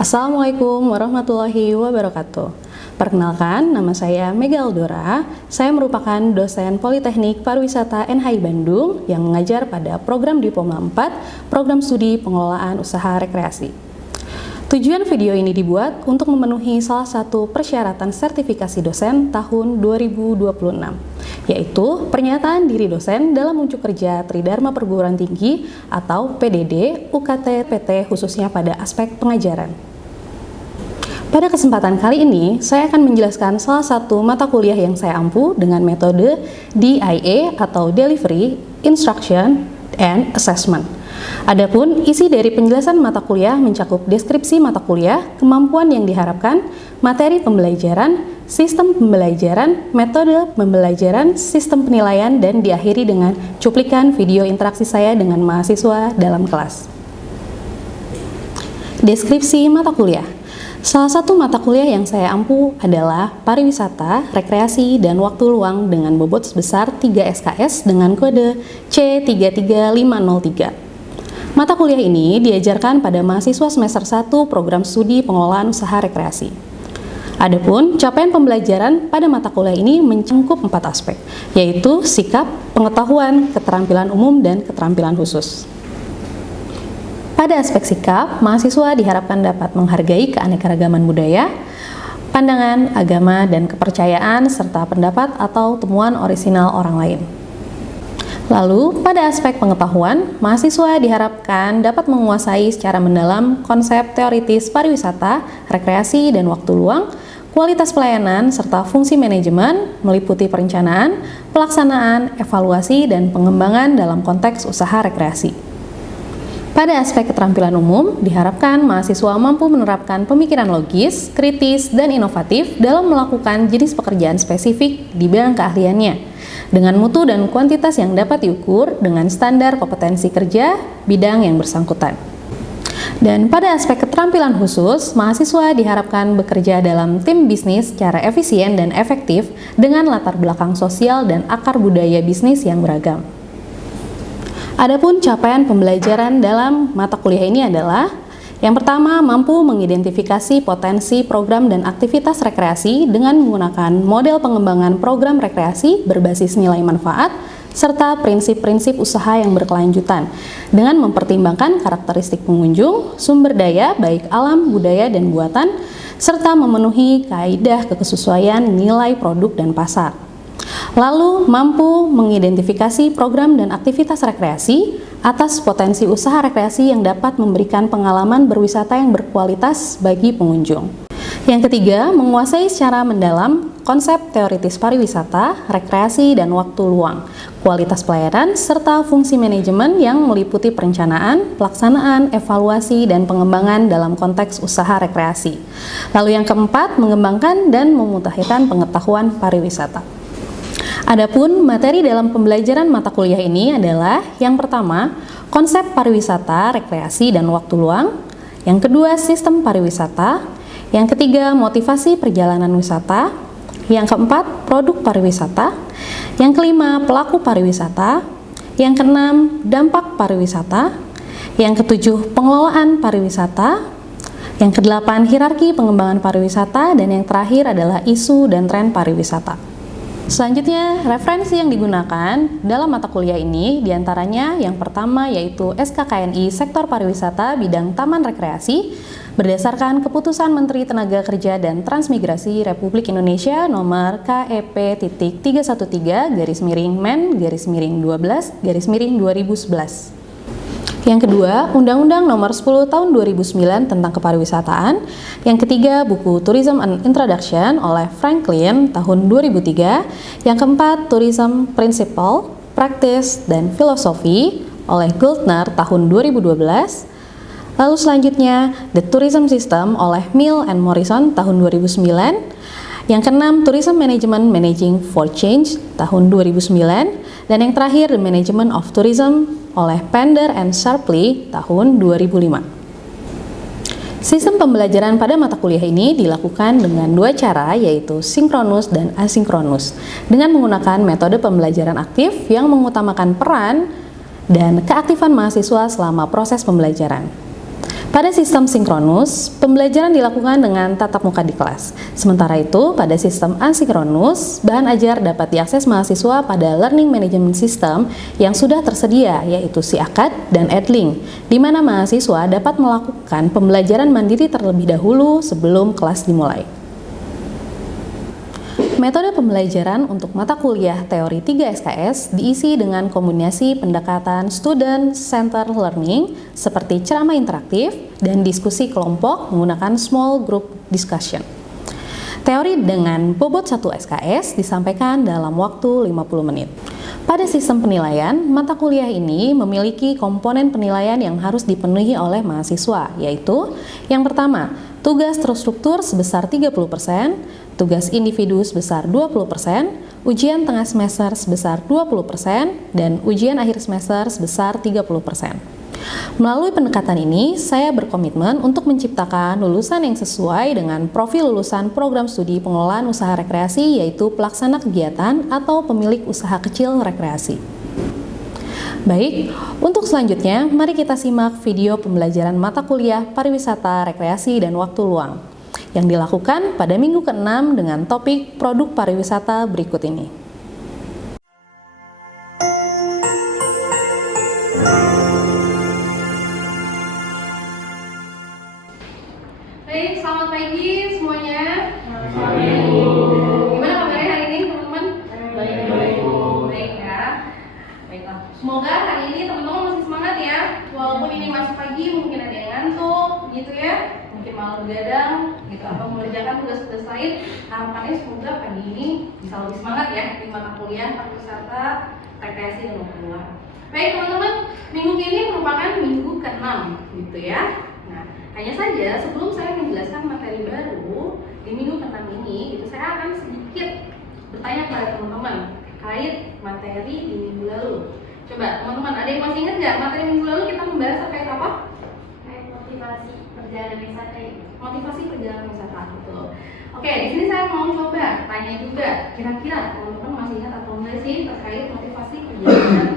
Assalamualaikum warahmatullahi wabarakatuh. Perkenalkan, nama saya Mega Aldora. Saya merupakan dosen Politeknik Pariwisata NHI Bandung yang mengajar pada program Diploma 4, Program Studi Pengelolaan Usaha Rekreasi. Tujuan video ini dibuat untuk memenuhi salah satu persyaratan sertifikasi dosen tahun 2026, yaitu pernyataan diri dosen dalam unjuk kerja Tridharma Perguruan Tinggi atau PDD UKT PT khususnya pada aspek pengajaran. Pada kesempatan kali ini, saya akan menjelaskan salah satu mata kuliah yang saya ampu dengan metode DIA atau Delivery, Instruction, and Assessment. Adapun isi dari penjelasan mata kuliah mencakup deskripsi mata kuliah, kemampuan yang diharapkan, materi pembelajaran, sistem pembelajaran, metode pembelajaran, sistem penilaian, dan diakhiri dengan cuplikan video interaksi saya dengan mahasiswa dalam kelas. Deskripsi mata kuliah. Salah satu mata kuliah yang saya ampu adalah Pariwisata, Rekreasi, dan Waktu Luang dengan bobot sebesar 3 SKS dengan kode C33503. Mata kuliah ini diajarkan pada mahasiswa semester 1 Program Studi Pengelolaan Usaha Rekreasi. Adapun capaian pembelajaran pada mata kuliah ini mencakup 4 aspek, yaitu sikap, pengetahuan, keterampilan umum, dan keterampilan khusus. Pada aspek sikap, mahasiswa diharapkan dapat menghargai keanekaragaman budaya, pandangan, agama, dan kepercayaan, serta pendapat atau temuan orisinal orang lain. Lalu, pada aspek pengetahuan, mahasiswa diharapkan dapat menguasai secara mendalam konsep teoritis pariwisata, rekreasi, dan waktu luang, kualitas pelayanan, serta fungsi manajemen, meliputi perencanaan, pelaksanaan, evaluasi, dan pengembangan dalam konteks usaha rekreasi. Pada aspek keterampilan umum, diharapkan mahasiswa mampu menerapkan pemikiran logis, kritis, dan inovatif dalam melakukan jenis pekerjaan spesifik di bidang keahliannya, dengan mutu dan kuantitas yang dapat diukur dengan standar kompetensi kerja bidang yang bersangkutan. Dan pada aspek keterampilan khusus, mahasiswa diharapkan bekerja dalam tim bisnis secara efisien dan efektif dengan latar belakang sosial dan akar budaya bisnis yang beragam. Adapun capaian pembelajaran dalam mata kuliah ini adalah: yang pertama, mampu mengidentifikasi potensi program dan aktivitas rekreasi dengan menggunakan model pengembangan program rekreasi berbasis nilai manfaat serta prinsip-prinsip usaha yang berkelanjutan dengan mempertimbangkan karakteristik pengunjung, sumber daya baik alam, budaya, dan buatan, serta memenuhi kaidah kesesuaian nilai produk dan pasar. Lalu, mampu mengidentifikasi program dan aktivitas rekreasi atas potensi usaha rekreasi yang dapat memberikan pengalaman berwisata yang berkualitas bagi pengunjung. Yang ketiga, menguasai secara mendalam konsep teoritis pariwisata, rekreasi, dan waktu luang, kualitas pelayanan, serta fungsi manajemen yang meliputi perencanaan, pelaksanaan, evaluasi, dan pengembangan dalam konteks usaha rekreasi. Lalu yang keempat, mengembangkan dan memutakhirkan pengetahuan pariwisata. Adapun materi dalam pembelajaran mata kuliah ini adalah: yang pertama, konsep pariwisata, rekreasi, dan waktu luang; yang kedua, sistem pariwisata; yang ketiga, motivasi perjalanan wisata; yang keempat, produk pariwisata; yang kelima, pelaku pariwisata; yang keenam, dampak pariwisata; yang ketujuh, pengelolaan pariwisata; yang kedelapan, hierarki pengembangan pariwisata; dan yang terakhir adalah isu dan tren pariwisata. Selanjutnya, referensi yang digunakan dalam mata kuliah ini diantaranya yang pertama yaitu SKKNI Sektor Pariwisata Bidang Taman Rekreasi berdasarkan Keputusan Menteri Tenaga Kerja dan Transmigrasi Republik Indonesia nomor KEP.1313-Men-12-2011. Yang kedua, Undang-Undang Nomor 10 Tahun 2009 tentang Kepariwisataan. Yang ketiga, buku Tourism and Introduction oleh Franklin tahun 2003. Yang keempat, Tourism Principle, Practice, dan Philosophy oleh Goldner tahun 2012. Lalu selanjutnya, The Tourism System oleh Mill and Morrison tahun 2009. Yang keenam, Tourism Management Managing for Change tahun 2009. Dan yang terakhir, The Management of Tourism oleh Pender and Sharpley tahun 2005. Sistem pembelajaran pada mata kuliah ini dilakukan dengan dua cara, yaitu sinkronus dan asinkronus, dengan menggunakan metode pembelajaran aktif yang mengutamakan peran dan keaktifan mahasiswa selama proses pembelajaran. Pada sistem sinkronus, pembelajaran dilakukan dengan tatap muka di kelas. Sementara itu, pada sistem asinkronus, bahan ajar dapat diakses mahasiswa pada Learning Management System yang sudah tersedia, yaitu SIAKAD dan Edlink, di mana mahasiswa dapat melakukan pembelajaran mandiri terlebih dahulu sebelum kelas dimulai. Metode pembelajaran untuk mata kuliah teori 3 SKS diisi dengan kombinasi pendekatan student-centered learning seperti ceramah interaktif dan diskusi kelompok menggunakan small group discussion. Teori dengan bobot 1 SKS disampaikan dalam waktu 50 menit. Pada sistem penilaian, mata kuliah ini memiliki komponen penilaian yang harus dipenuhi oleh mahasiswa, yaitu yang pertama, tugas terstruktur sebesar 30%, tugas individu sebesar 20%, ujian tengah semester sebesar 20%, dan ujian akhir semester sebesar 30%. Melalui pendekatan ini, saya berkomitmen untuk menciptakan lulusan yang sesuai dengan profil lulusan program studi pengelolaan usaha rekreasi, yaitu pelaksana kegiatan atau pemilik usaha kecil rekreasi. Baik, untuk selanjutnya, mari kita simak video pembelajaran mata kuliah pariwisata, rekreasi, dan waktu luang yang dilakukan pada minggu ke-6 dengan topik produk pariwisata berikut ini. Baik, selamat pagi semuanya. Gimana kabarnya hari ini teman-teman? Baik ya. Baiklah. Semoga hari ini teman-teman masih semangat ya. Walaupun ini masih pagi, mungkin ada yang ngantuk gitu ya. Mungkin malah begadang gitu atau mengerjakan tugas-tugas lain. Harapannya semoga pagi ini bisa lebih semangat ya di mata kuliah pariwisata, rekreasi, dan waktu luang. Baik teman-teman, minggu ini merupakan minggu ke-6 gitu ya. Nah, hanya saja sebelum saya menjelaskan materi baru di minggu ke-6 ini, gitu, saya akan sedikit bertanya kepada teman-teman terkait materi di minggu lalu. Coba teman-teman, ada yang masih ingat nggak materi minggu lalu kita membahas terkait apa? Motivasi perjalanan wisata. Motivasi perjalanan wisata, betul. Oke, di sini saya mau coba tanya juga, kira-kira teman-teman masih ingat atau enggak sih terkait motivasi perjalanan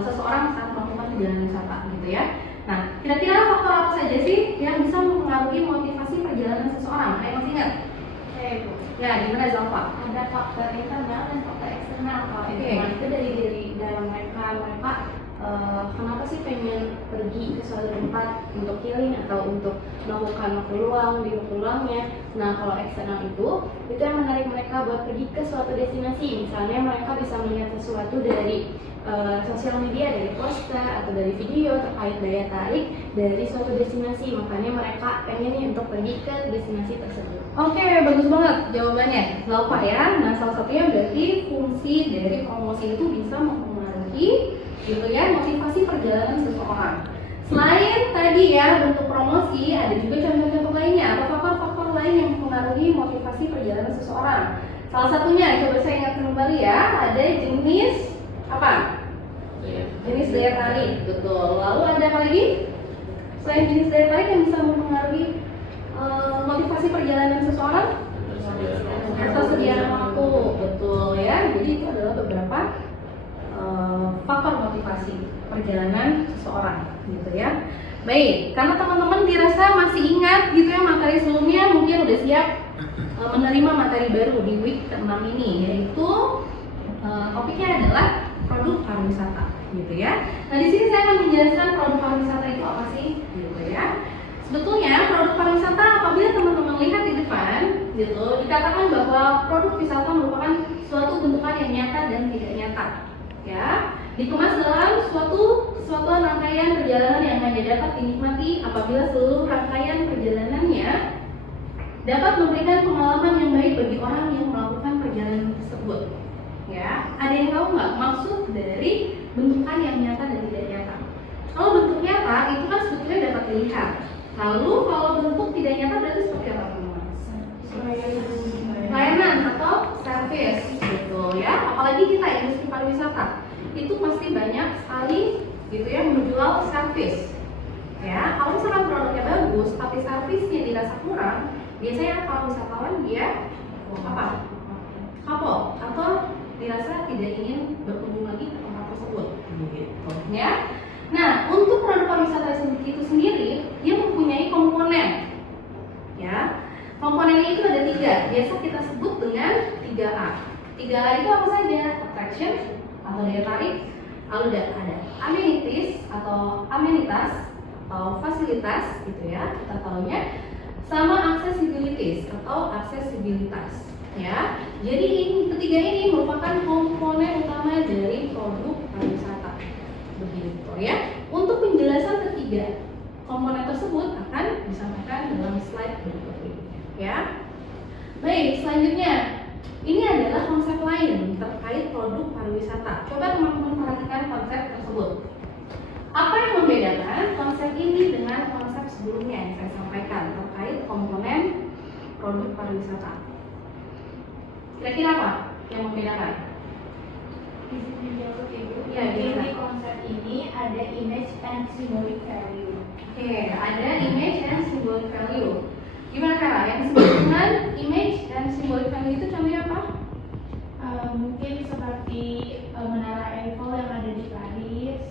seseorang saat melakukan perjalanan wisata, gitu ya? Nah, kira-kira faktor apa saja sih yang bisa mempengaruhi motivasi perjalanan seseorang? Ada yang masih ingat? Bu. Ya, gimana Zalfa? Ada faktor internal dan faktor eksternal. Kalau internal itu dari dalam mereka kenapa sih pengen pergi ke suatu tempat untuk healing atau untuk melakukan waktu luang di waktu luangnya. Nah, kalau eksternal itu yang menarik mereka buat pergi ke suatu destinasi. Misalnya mereka bisa melihat sesuatu dari sosial media, dari poster atau dari video terkait daya tarik dari suatu destinasi, makanya mereka pengen nih untuk pergi ke destinasi tersebut. Oke, bagus banget jawabannya, Zalfa ya. Nah, salah satunya berarti fungsi dari promosi itu bisa mempengaruhi gitu ya motivasi perjalanan seseorang. Selain tadi ya bentuk promosi, ada juga contoh-contoh lainnya atau faktor-faktor lain yang mempengaruhi motivasi perjalanan seseorang. Salah satunya, coba saya ingatkan kembali ya, ada jenis apa? Jenis daya tarik, betul. Lalu ada apa lagi? Selain jenis daya tarik yang bisa mempengaruhi motivasi perjalanan seseorang? Ketersediaan waktu, betul ya. Jadi itu adalah beberapa faktor motivasi perjalanan seseorang, gitu ya. Baik, karena teman-teman dirasa masih ingat gitu ya materi sebelumnya, mungkin udah siap menerima materi baru di week ke-6 ini, yaitu topiknya adalah produk pariwisata, gitu ya. Nah, di sini saya akan menjelaskan produk pariwisata itu apa sih, gitu ya. Sebetulnya produk pariwisata apabila teman-teman lihat di depan, gitu, dikatakan bahwa produk wisata merupakan suatu bentukan yang nyata dan tidak nyata, ya. Dikemas dalam suatu rangkaian perjalanan yang hanya dapat dinikmati apabila seluruh rangkaian perjalanannya dapat memberikan pengalaman yang baik bagi orang yang melakukan perjalanan tersebut. Ya, ada yang tahu nggak maksud dari bentukan yang nyata dan tidak nyata? Kalau bentuk nyata itu kan sebetulnya dapat dilihat. Lalu kalau bentuk tidak nyata berarti seperti apa teman-teman? Layanan atau service, gitu ya. Apalagi kita industri pariwisata itu pasti banyak sekali, gitu ya, menjual service. Ya, kalau misalkan produknya bagus tapi servisnya dirasa kurang, biasanya apa? Wisatawan dia apa? Kapok atau dirasa tidak ingin berkunjung lagi ke tempat tersebut, gitu ya. Nah, untuk produk pariwisata itu sendiri, dia biasa kita sebut dengan 3A. 3A itu apa saja? Attraction atau daya tarik, lalu ada amenities atau amenitas atau fasilitas gitu ya, kita tahunya, sama accessibilities atau aksesibilitas ya. Jadi ketiga ini merupakan komponen utama dari produk pariwisata begitu ya. Untuk penjelasan ketiga komponen tersebut akan disampaikan dalam slide berikut ini ya. Baik, selanjutnya ini adalah konsep lain terkait produk pariwisata. Coba teman-teman perhatikan konsep tersebut. Apa yang membedakan konsep ini dengan konsep sebelumnya yang saya sampaikan terkait komponen produk pariwisata? Kira-kira apa yang membedakan? Ya, di konsep ini ada image and symbolic value. Oke, ada image and symbolic value. Gimana Kak? Yang disebut dengan image and symbolic value itu contohnya apa? Mungkin seperti Menara Eiffel yang ada di Paris.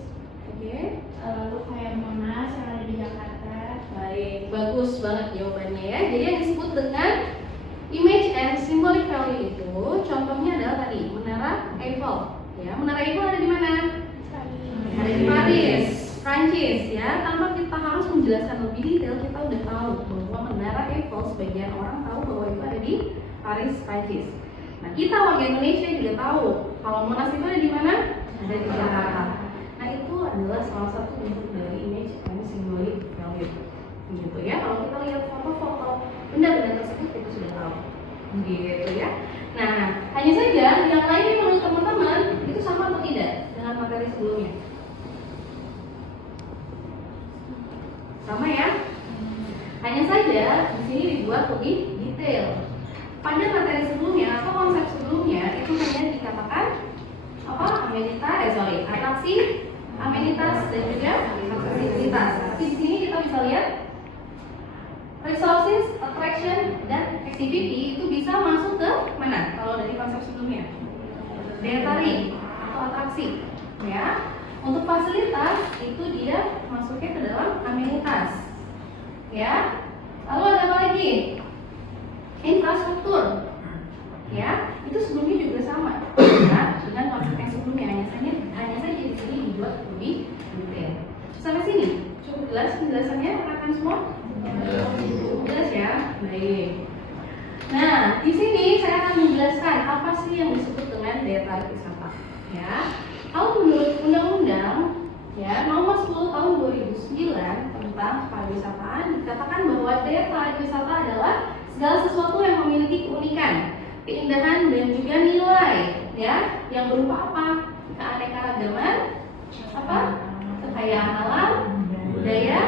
Oke. Lalu kayak Monas yang ada di Jakarta. Baik, bagus banget jawabannya ya. Jadi yang disebut dengan image and symbolic value itu contohnya adalah tadi Menara Eiffel. Ya, Menara Eiffel ada di mana? Ada di Paris, Prancis ya. Tanpa kita harus menjelaskan lebih detail, kita udah tahu bahwa Menara Eiffel sebagian orang tahu bahwa itu ada di Paris, Prancis. Nah, kita warga Indonesia juga tahu kalau Monas itu ada di mana? Ada di Jakarta. Nah, itu adalah salah satu bentuk dari image and symbolic value. Gitu ya. Kalau kita lihat foto-foto benda-benda tersebut kita sudah tahu. Gitu ya. Nah, hanya saja yang lainnya menurut teman-teman itu sama atau tidak dengan materi sebelumnya? Sama ya. Hanya saja di sini dibuat lebih detail. Pada materi sebelumnya atau konsep sebelumnya itu hanya dikatakan apa? Atraksi, amenitas dan juga aksesibilitas. Tapi di sini kita bisa lihat resources, attraction, dan activity itu bisa masuk ke mana? Kalau dari konsep sebelumnya, daya tarik atau atraksi, ya. Untuk fasilitas itu dia masuknya ke dalam amenitas, ya. Lalu ada apa lagi? Infrastruktur, ya. Itu sebelumnya juga sama, ya, dengan konsep yang sebelumnya. Hanya saja di sini dibuat lebih detail. Sampai sini cukup jelas penjelasannya, rekan semua? Jelas ya, baik. Nah, di sini saya akan menjelaskan apa sih yang disebut dengan daya tarik wisata. Ya, kalau menurut Undang-Undang ya Nomor 10 Tahun 2009 tentang pariwisataan dikatakan bahwa daya tarik wisata adalah segala sesuatu yang memiliki keunikan, keindahan dan juga nilai, ya, yang berupa apa? Keanekaragaman, apa? Kekayaan alam, budaya,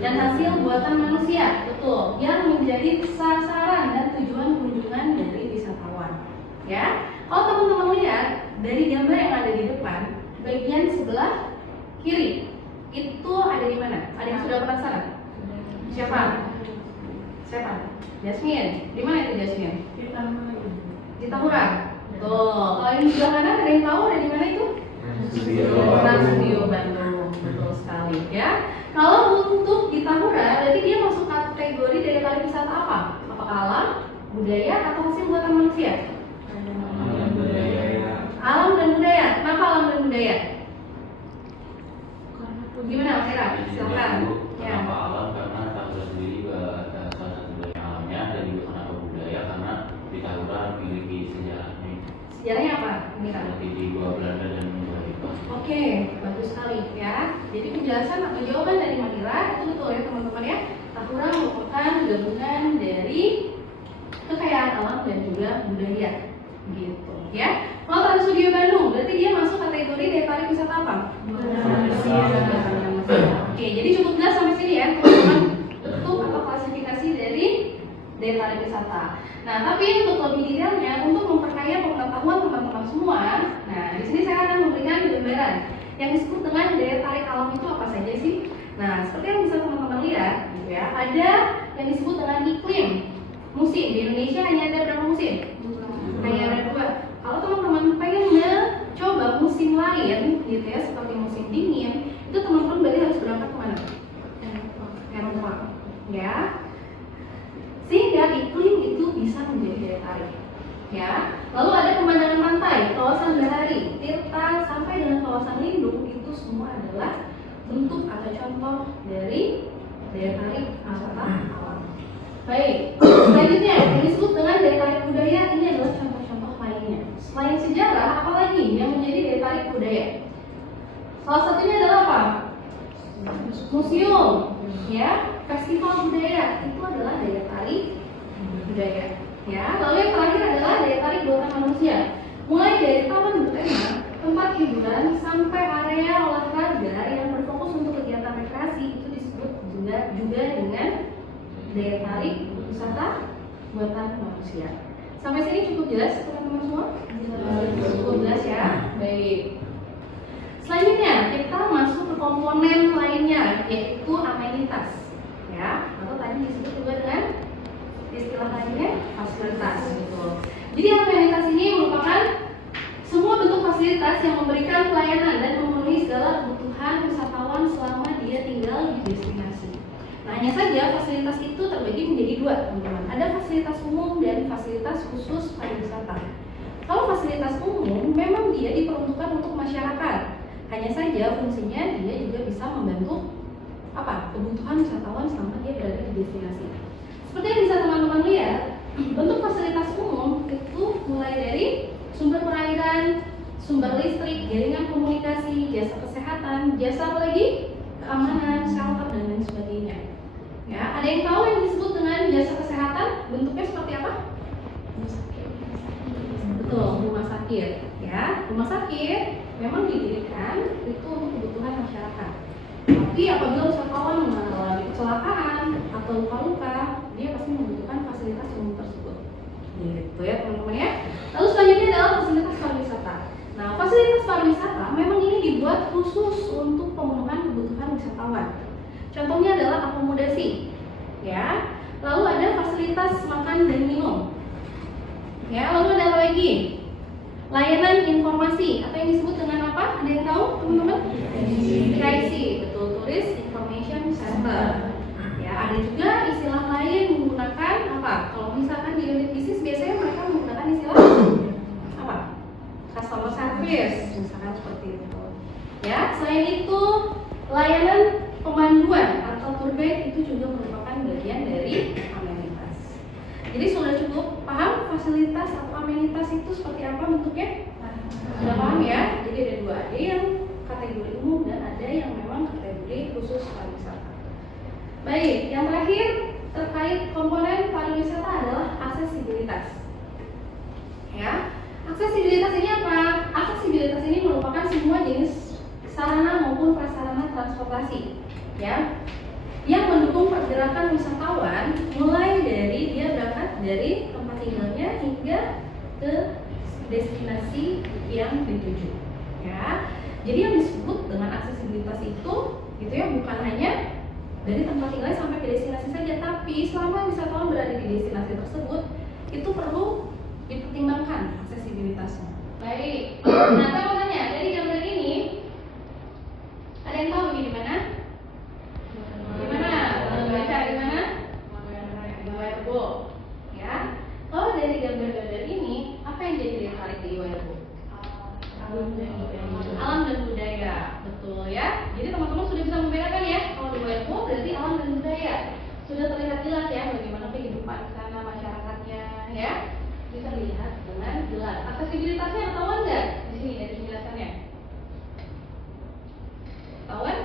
dan hasil buatan manusia, betul, yang menjadi sasaran dan tujuan kunjungan dari wisatawan. Ya, kalau teman-teman lihat dari gambar yang ada di depan, bagian sebelah kiri itu ada di mana? Ada yang sudah penasaran? Siapa? Siapa? Jasmine. Di mana itu Jasmine? Di Tahura. Tuh, kalau yang di sebelah kanan ada yang tahu ada di mana itu? Trans Studio Bandung. Betul sekali, ya. Kalau untuk di Tahura, berarti dia masuk kategori daya tarik wisata apa? Apakah alam, budaya, atau hasil buatan manusia? Alam dan budaya. Kenapa alam dan budaya? Gimana Mas Ira? Silakan. Ya. Kenapa alam? Karena Tahura sendiri ada salah satu dari alamnya, dan juga kenapa budaya? Karena di Tahura memiliki sejarahnya. Sejarahnya apa? Ini kan. Seperti di gua Belanda dan gua Jepang. Oke, bagus sekali ya. Jadi penjelasan atau jawaban dari Mahira itu betul ya teman-teman ya. Tahura merupakan gabungan dari kekayaan alam dan juga budaya, gitu ya. Kalau Trans Studio Bandung, berarti dia masuk kategori daya tarik wisata apa? Oke, jadi cukup jelas sampai sini ya teman-teman bentuk atau klasifikasi dari daya tarik wisata. Nah, tapi untuk lebih detailnya, untuk memperkaya pengetahuan teman-teman semua, nah di sini saya akan memberikan gambaran yang disebut dengan daya tarik alam itu apa saja sih? Nah, seperti yang bisa teman-teman lihat, gitu ya, ada yang disebut dengan iklim, musim. Di Indonesia hanya ada berapa musim? Hanya ada 2. Kalau teman-teman pengen mencoba musim lain, gitu ya, seperti musim dingin, itu teman-teman berarti harus berangkat kemana? Eropa, ya. Sehingga iklim itu bisa menjadi daya tarik. Ya, lalu ada pemandangan pantai, kawasan bahari, tirta sampai dengan kawasan lindung itu semua adalah bentuk atau contoh dari daya tarik wisata alam. Baik, selanjutnya yang disebut dengan daya tarik budaya ini adalah contoh-contoh lainnya. Selain sejarah, apalagi yang menjadi daya tarik budaya? Salah satunya adalah apa? Museum, ya, festival budaya itu adalah daya tarik budaya. Ya, lalu yang terakhir adalah daya tarik buatan manusia. Mulai dari taman bertema, tempat hiburan sampai area olahraga yang berfokus untuk kegiatan rekreasi itu disebut juga dengan daya tarik wisata buatan manusia. Sampai sini cukup jelas teman-teman semua? Cukup jelas ya. Baik. Selanjutnya kita masuk ke komponen lainnya yaitu amenitas. Ya, atau tadi disebut juga dengan istilah lainnya fasilitas. Gitu. Jadi amenitas ini merupakan semua bentuk fasilitas yang memberikan pelayanan dan memenuhi segala kebutuhan wisatawan selama dia tinggal di destinasi. Nah, hanya saja fasilitas itu terbagi menjadi dua, teman-teman. Ada fasilitas umum dan fasilitas khusus pariwisata. Kalau fasilitas umum memang dia diperuntukkan untuk masyarakat. Hanya saja fungsinya dia juga bisa membantu kebutuhan wisatawan selama dia berada di destinasi. Seperti yang bisa teman-teman lihat, bentuk fasilitas umum itu mulai dari sumber perairan, sumber listrik, jaringan komunikasi, jasa kesehatan, jasa apa lagi? Keamanan, shelter, dan lain sebagainya. Ya, ada yang tahu yang disebut dengan jasa kesehatan? Bentuknya seperti apa? Betul, rumah sakit. Ya, rumah sakit memang didirikan itu untuk kebutuhan masyarakat. Tapi apabila wisatawan mengalami kecelakaan atau luka-luka, dia pasti membutuhkan fasilitas umum tersebut. Gitu ya teman-teman ya. Lalu selanjutnya adalah fasilitas pariwisata. Nah, fasilitas pariwisata memang ini dibuat khusus untuk pemenuhan kebutuhan wisatawan. Contohnya adalah akomodasi, ya. Lalu ada fasilitas makan dan minum, ya. Lalu ada apa lagi? Layanan informasi atau yang disebut dengan apa? Ada yang tahu, teman-teman? TIC, betul, Tourist Information Center. Ya, ada juga istilah lain menggunakan apa? Kalau misalkan di unit bisnis biasanya mereka menggunakan istilah apa? Customer service, misalkan seperti itu. Ya, selain itu layanan pemanduan atau tour guide itu juga merupakan bagian dari amenitas. Jadi sudah cukup paham fasilitas atau amenitas itu seperti apa bentuknya? Sudah paham ya? Jadi ada dua, ada yang kategori umum dan ada yang memang kategori khusus pariwisata. Baik, yang terakhir terkait komponen pariwisata adalah aksesibilitas. Ya, aksesibilitas ini apa? Aksesibilitas ini merupakan semua jenis sarana maupun prasarana transportasi, ya, yang mendukung pergerakan wisatawan mulai dari dia berangkat dari tempat tinggalnya hingga ke destinasi yang dituju. Ya, jadi yang disebut dengan aksesibilitas itu ya bukan hanya dari tempat tinggal sampai ke destinasi saja, tapi selama wisatawan berada di destinasi tersebut itu perlu dipertimbangkan aksesibilitasnya. Baik. Nah, saya mau tanya, dari gambar ini ada yang tahu ini di mana? Di mana? Baca di mana? Di Wirebook. Ya. Kalau dari gambar-gambar ini, apa yang jadi daya tarik di Wirebook? Alam dan budaya, betul ya. Jadi teman-teman sudah bisa membedakan ya. Kalau di Wirebook berarti alam dan budaya. Sudah terlihat jelas ya bagaimana kehidupan di sana masyarakatnya, ya. Bisa dilihat dengan jelas. Aksesibilitasnya ketahuan nggak di sini dari penjelasannya? Ketahuan?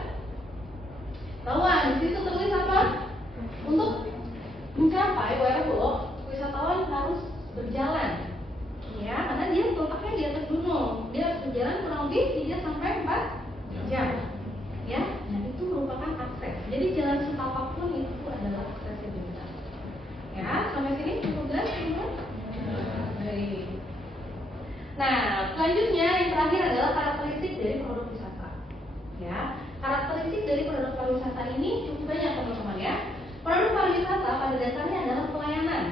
Ketahuan. Di situ tertulis apa? Untuk mencapai Wirebook, wisatawan harus berjalan. Ya, karena dia letaknya di atas gunung. Dia harus berjalan kurang lebih 3 sampai 4 jam. Ya, nah itu merupakan akses. Jadi jalan setapak pun itu adalah aksesibilitas. Ya, sampai sini cukup jelas, teman-teman? Baik. Nah, selanjutnya yang terakhir adalah karakteristik dari produk wisata. Ya, karakteristik dari produk pariwisata ini cukup banyak, teman-teman ya. Produk pariwisata pada dasarnya adalah pelayanan,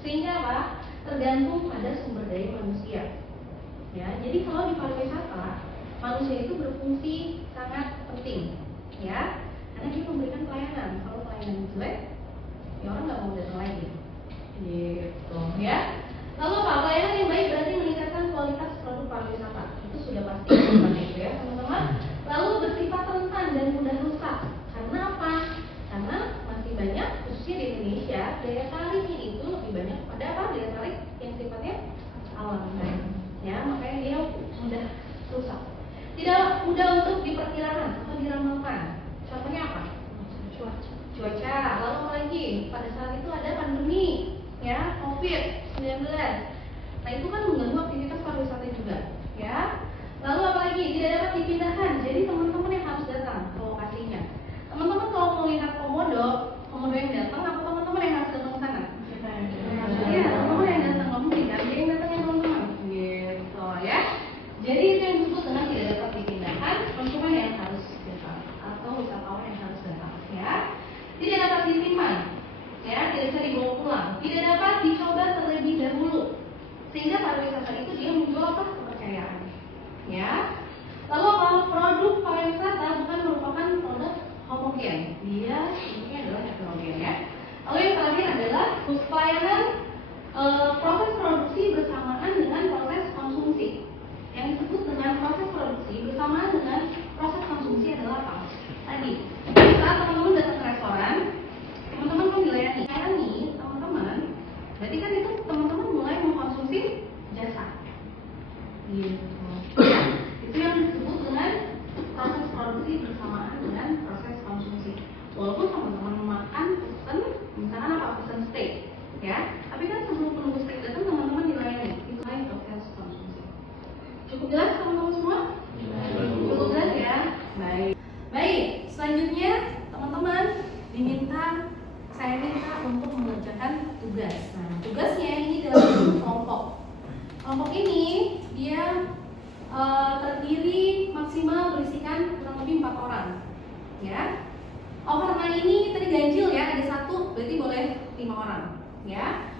sehingga apa? Tergantung pada sumber daya manusia. Ya, jadi kalau di pariwisata manusia itu berfungsi sangat penting, ya, karena dia memberikan pelayanan. Kalau pelayanan jelek, ya orang nggak mau datang lagi, gitu, ya. Lalu apa? Pelayanan yang baik berarti meningkatkan kualitas produk pariwisata. Itu sudah pasti seperti itu ya teman-teman. Lalu bersifat rentan dan mudah rusak. Karena apa? Karena masih banyak, khususnya di Indonesia, daya tariknya itu lebih banyak pada apa? Daya tarik yang sifatnya alam. Ya, makanya dia mudah rusak. Tidak mudah untuk diperkirakan atau diramalkan. Contohnya apa? Cuaca. Lalu apa lagi? Pada saat itu ada pandemi, ya, COVID-19. Nah itu kan mengganggu aktivitas pariwisata juga, ya. Lalu apa lagi? Tidak dapat dipindahkan. Jadi teman-teman yang harus datang ke lokasinya. Teman-teman kalau mau lihat komodo yang datang, apa teman-teman yang harus datang ke sana? Iya, teman-teman yang datang, nggak mungkin kan? Dia yang datangnya teman-teman, gitu ya. Jadi itu yang disebut dengan tidak dapat dipindahkan, konsumen yang harus datang atau wisatawan yang harus datang, ya. Tidak dapat disimpan, ya, tidak bisa dibawa pulang, tidak dapat dicoba terlebih dahulu, sehingga pariwisata itu dia menjual apa? Kepercayaan, ya. Lalu apa? Produk pariwisata bukan merupakan produk homogen, dia ini adalah heterogen, ya. Lalu yang terakhir adalah pelayanan proses produksi bersamaan dengan proses konsumsi. Yang disebut dengan proses produksi bersamaan dengan proses konsumsi adalah apa? Tadi saat teman-teman datang ke restoran, teman-teman kan dilayani, teman-teman, berarti kan itu teman-teman mulai mengkonsumsi jasa, gitu. Itu yang disebut dengan proses produksi bersamaan dengan proses konsumsi. Walaupun teman-teman makan pesen, misalkan apa, pesen steak, ya, tapi kan sebelum penunggu steak datang teman-teman dilayani, itu lain proses konsumsi. Cukup jelas teman-teman semua? Cukup jelas ya? Baik, selanjutnya teman-teman saya minta untuk mengerjakan tugas. Nah, tugasnya ini dalam kelompok. Kelompok ini dia terdiri maksimal berisikan kurang lebih 4 orang, ya. Oh, karena ini tadi ganjil ya, ada 1, berarti boleh 5 orang, ya.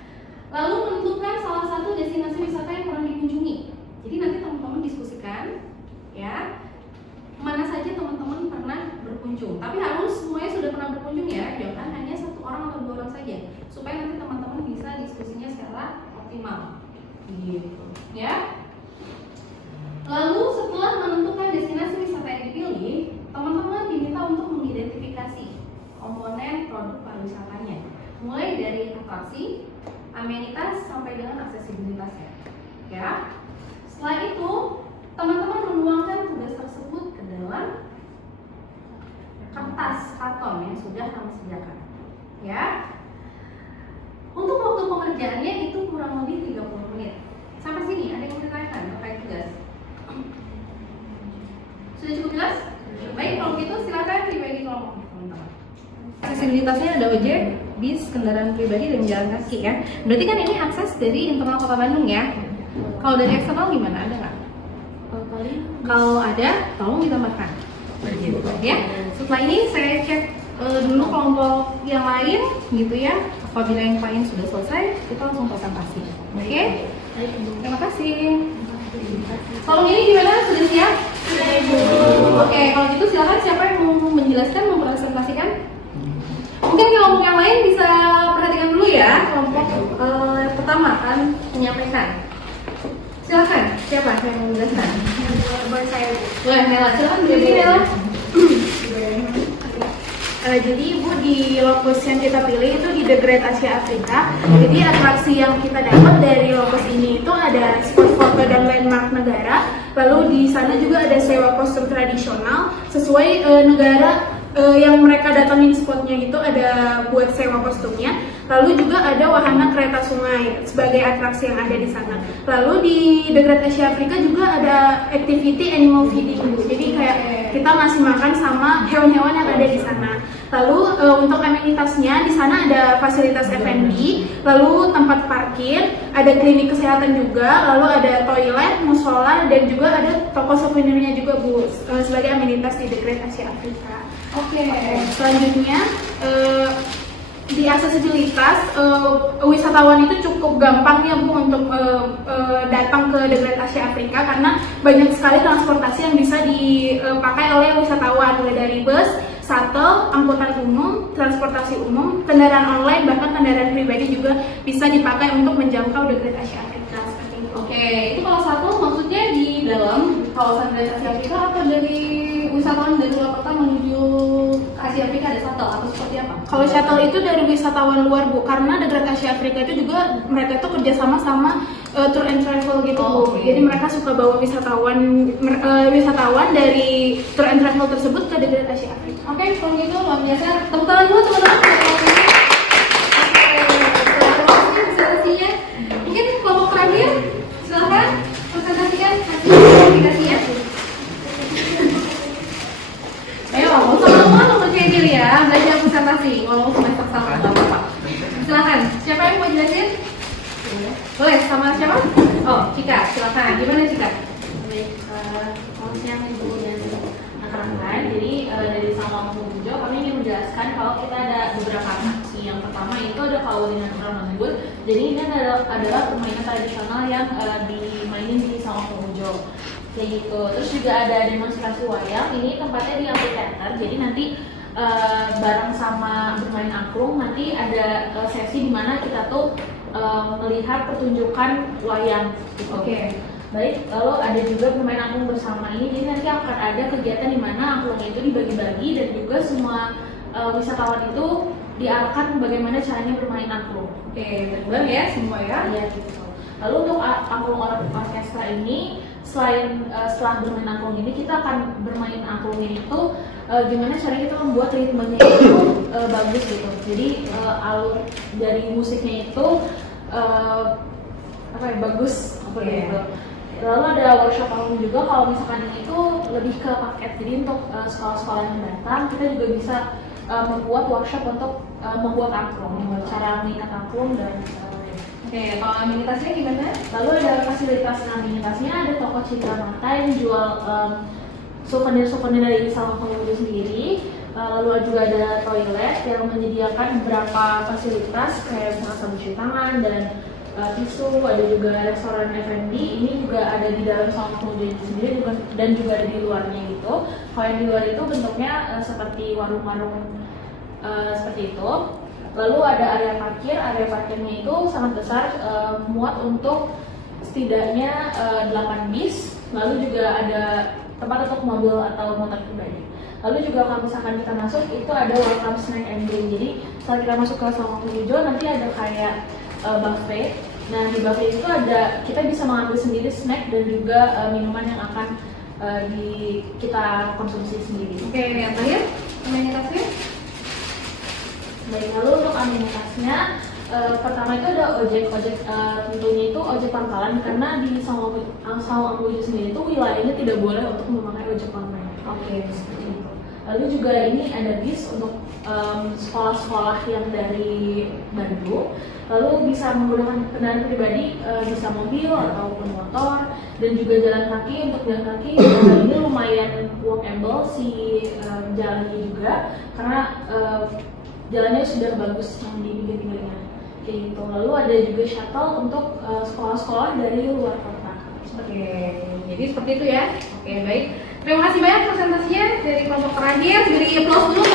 Lalu menentukan salah satu destinasi wisata yang pernah dikunjungi. Jadi nanti teman-teman diskusikan, ya, mana saja teman-teman pernah berkunjung. Tapi harus semuanya sudah pernah berkunjung ya, jangan hanya 1 orang atau 2 orang saja, supaya nanti teman-teman bisa diskusinya secara optimal, gitu, ya. Lalu setelah menentukan destinasi wisata yang dipilih, teman-teman diminta untuk mengidentifikasi komponen produk pariwisatanya, mulai dari atraksi, amenitas sampai dengan aksesibilitasnya, ya. Setelah itu, teman-teman menuangkan tugas tersebut ke dalam kertas karton yang sudah kami sediakan, ya. Untuk waktu pengerjaannya itu kurang lebih 30 menit. Sampai sini ada yang mau ditanyakan terkait tugas? Sudah cukup jelas? Baik, kalau gitu silakan dibagi kelompok teman-teman. Aksesibilitasnya ada ojek, bis, kendaraan pribadi, dan jalan kaki ya. Berarti kan ini akses dari internal Kota Bandung ya. Kalau dari eksternal gimana? Ada nggak? Kalau ada, tolong ditambahkan. Ya. Setelah ini saya cek dulu kelompok yang lain gitu ya. Apabila yang lain sudah selesai, kita langsung presentasi. Oke? Terima kasih. Tolong ini gimana? Sudah siap? Oke, kalau gitu silakan siapa yang mau menjelaskan, mempresentasikan? Mungkin kelompok yang lain bisa perhatikan dulu ya. Kelompok pertama akan menyampaikan. Silakan, siapa yang mau menjelaskan? Boleh saya? Boleh, Nela. Silakan berdiri, Nela. Jadi Ibu di lokus yang kita pilih itu di The Great Asia Afrika. Jadi atraksi yang kita dapat dari lokus ini itu ada spot foto dan landmark negara. Lalu di sana juga ada sewa kostum tradisional sesuai negara yang mereka datangin spotnya itu ada buat sewa kostumnya. Lalu juga ada wahana kereta sungai sebagai atraksi yang ada di sana. Lalu di The Great Asia Afrika juga ada activity animal feeding. Jadi kayak kita ngasih makan sama hewan-hewan yang ada di sana. Lalu untuk amenitasnya di sana ada fasilitas F&B, lalu tempat parkir, ada klinik kesehatan juga, lalu ada toilet, musola, dan juga ada toko souvenirnya juga Bu sebagai amenitas di The Great Asia Afrika. Oke. Selanjutnya di aksesibilitas wisatawan itu cukup gampang ya Bu untuk datang ke The Great Asia Afrika karena banyak sekali transportasi yang bisa dipakai oleh wisatawan, mulai dari bus shuttle, angkutan umum, transportasi umum, kendaraan online, bahkan kendaraan pribadi juga bisa dipakai untuk menjangkau The Great Asia Afrika seperti itu. Oke, itu kalau shuttle maksudnya di dalam kawasan Great Asia Afrika atau dari wisatawan dari luar kota menuju ke Asia Afrika ada shuttle atau seperti apa? Kalau shuttle itu dari wisatawan luar Bu, karena The Great Asia Afrika itu juga mereka itu kerjasama sama tour and travel gitu Bu. Oke. Jadi mereka suka bawa wisatawan dari tour and travel tersebut ke The Great Asia Afrika. Oke, kalau gitu luar biasa. Tepuk tangan dulu teman-teman. Oke, terima kasih presentasinya. Mungkin kelompok terakhir, silakan presentasikan hasil aplikasinya. Ayo, sama-sama untuk percaya diri ya, belajar presentasi walaupun semester 1 nggak apa-apa. Silakan, siapa yang mau jelasin? Boleh, sama siapa? Oh, Cika, silakan. Gimana Cika? Baik, selamat siang Ibu dan rekan-rekan. Jadi dari Sama Mujo kami ingin menjelaskan kalau kita ada beberapa atraksi. Yang pertama itu ada Kaulinator Lembut. Jadi ini adalah permainan tradisional yang dimainin di Sama Mujo. Kayak gitu. Terus juga ada demonstrasi wayang. Ini tempatnya di amphitheater. Jadi nanti bareng sama bermain angklung nanti ada sesi di mana kita tuh melihat pertunjukan wayang gitu. Oke. Baik, lalu ada juga bermain angklung bersama ini. Jadi nanti akan ada kegiatan di mana angklungnya itu dibagi-bagi dan juga semua wisatawan itu diarahkan bagaimana caranya bermain angklung. Oke, benar ya semua ya. Iya gitu. Lalu untuk angklung orkestra ini selain setelah bermain angklung ini kita akan bermain angklungnya itu gimana caranya kita membuat ritmenya itu bagus gitu. Jadi alur dari musiknya itu bagus gitu. Lalu ada workshop angklung juga. Kalau misalkan ini tuh lebih ke paket. Jadi untuk sekolah-sekolah yang datang kita juga bisa membuat workshop untuk membuat angklung, cara mengikat angklung dan Oke, kalau amenitasnya gimana? lalu ada fasilitas amenitasnya, ada toko citra mata yang jual souvenir-souvenir dari Sama Mujo sendiri. Lalu juga ada toilet yang menyediakan beberapa fasilitas kayak misalnya sabun cuci tangan dan tisu. Ada juga restoran F&B, ini juga ada di dalam Sama Mujo sendiri dan juga ada di luarnya gitu. Kalau yang di luar itu bentuknya seperti warung-warung seperti itu. Lalu ada area parkirnya itu sangat besar, muat untuk setidaknya 8 bis. Lalu juga ada tempat untuk mobil atau motor pribadi. Lalu juga kalau misalkan kita masuk itu ada welcome snack and drink. Jadi setelah kita masuk ke Sama Mujo nanti ada kayak buffet. Nah di buffet itu ada kita bisa mengambil sendiri snack dan juga minuman yang akan kita konsumsi sendiri. Oke, yang terakhir amenitasnya? Baik, lalu untuk amenitasnya pertama itu ada ojek tentunya itu ojek pangkalan karena di Sama Mujo sendiri itu wilayahnya tidak boleh untuk memakai ojek online. Oke. Seperti itu. Lalu juga ini ada bis untuk sekolah-sekolah yang dari Bandung. Lalu bisa menggunakan kendaraan pribadi, bisa mobil ataupun motor, dan juga jalan kaki. Untuk jalan kaki ini lumayan walkable si jalannya juga karena jalannya sudah bagus yang di pinggir-pinggirnya kayak gitu. Lalu ada juga shuttle untuk sekolah-sekolah dari luar kota. Oke, jadi seperti itu ya. Oke, baik. Terima kasih banyak presentasinya dari kelompok terakhir. Beri applause dulu.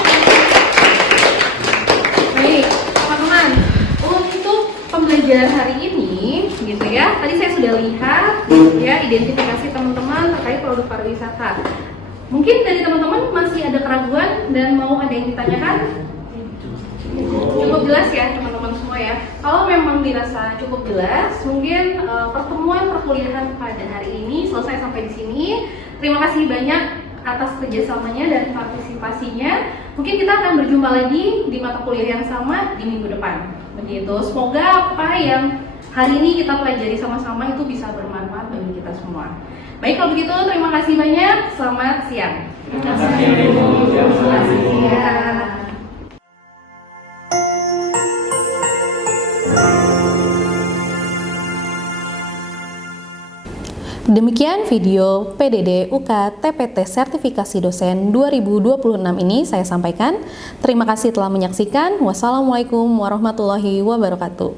Baik, teman-teman. Untuk pembelajaran hari ini, gitu ya. Tadi saya sudah lihat, ya, identifikasi teman-teman terkait produk pariwisata. Mungkin dari teman-teman masih ada keraguan dan mau ada yang ditanyakan? Cukup jelas ya teman-teman semua ya. Kalau memang dirasa cukup jelas, mungkin pertemuan perkuliahan pada hari ini selesai sampai di sini. Terima kasih banyak atas kerjasamanya dan partisipasinya. Mungkin kita akan berjumpa lagi di mata kuliah yang sama di minggu depan. Begitu. Semoga apa yang hari ini kita pelajari sama-sama itu bisa bermanfaat bagi kita semua. Baik, kalau begitu terima kasih banyak. Selamat siang. Terima kasih. Ya. Demikian video PDD UK TPT Sertifikasi Dosen 2026 ini saya sampaikan. Terima kasih telah menyaksikan. Wassalamualaikum warahmatullahi wabarakatuh.